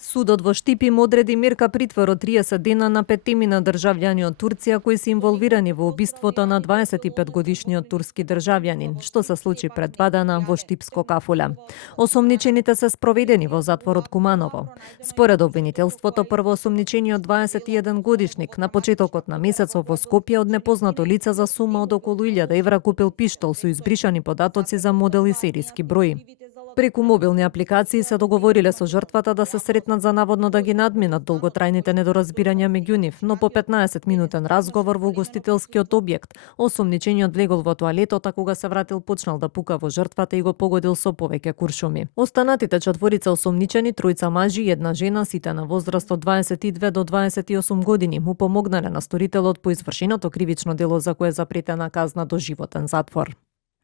Судот во Штип им одреди мерка притвор од 30 дена на петтимина државјани од Турција кои се инволвирани во убиството на 25-годишниот турски државјанин, што се случи пред 2 дана во Штипско кафуле. Осомничените се спроведени во затворот Куманово. Според обвинителството, првоосомничениот 21 годишник на почетокот на месецов во Скопје од непознато лице за сума од околу 1000 евра купил пиштол со избришани податоци за модел и серијски број. Преку мобилни апликации се договориле со жртвата да се сретнат за наводно да ги надминат долготрајните недоразбирања меѓу нив, но по 15-минутен разговор во угостителскиот објект, осомничениот влегол во тоалетот, а кога се вратил почнал да пука во жртвата и го погодил со повеќе куршуми. Останатите четворица осомничени, тројца мажи и една жена, сите на возраст од 22 до 28 години, му помогнале на сторителот по извршеното кривично дело за кое запретена казна до животен затвор.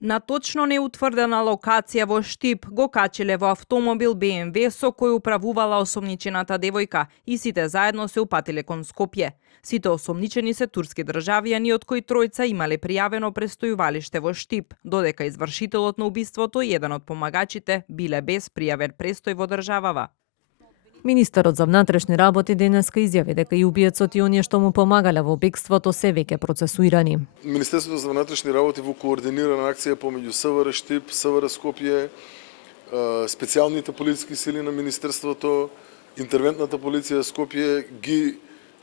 На точно неутврдена локација во Штип го качиле во автомобил BMW со кој управувала осомничената девојка и сите заедно се упатиле кон Скопје. Сите осомничени се турски државјани, од кои тројца имале пријавено престојувалиште во Штип, додека извршителот на убиството и еден од помагачите биле без пријавен престој во државава. Министерот за внатрешни работи денеска изјави дека и убиецот и оние што му помагале во бегството се веќе процесуирани. Министерството за внатрешни работи во координирана акција помеѓу СВР Штип, СВР Скопје, специјалните полициски сили на министерството, интервентната полиција Скопје ги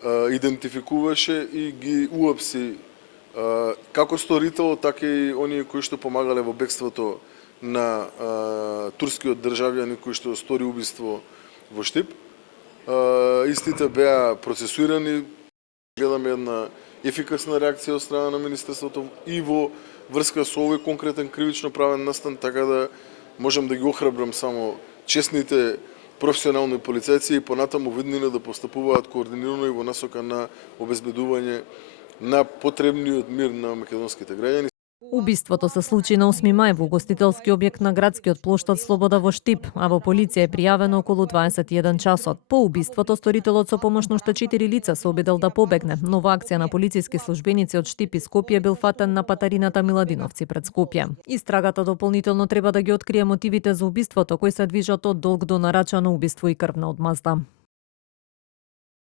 идентификуваше и ги уапси како сторител, така и оние кои што помагале во бегството на турскиот државјани кој што стори убиство во Штип. Истите беа процесуирани, гледаме една ефикасна реакција од страна на Министерството и во врска со овој конкретен кривично правен настан, така да можам да ги охрабрам само честните професионални полицајци и понатаму виднина да постапуваат координирано и во насока на обезбедување на потребниот мир на македонските граѓани. Убиството се случи на 8 мај во угостителски објект на градскиот плоштад Слобода во Штип, а во полиција е пријавено околу 21 часот. По убиството сторителот со помош на уште 4 лица се обидел да побегне, но во акција на полициски службеници од Штип и Скопје бил фатен на патарината Миладиновци пред Скопје. Истрагата дополнително треба да ги открие мотивите за убиството, кои се движат од долг до нарачано убиство и крвна одмазда.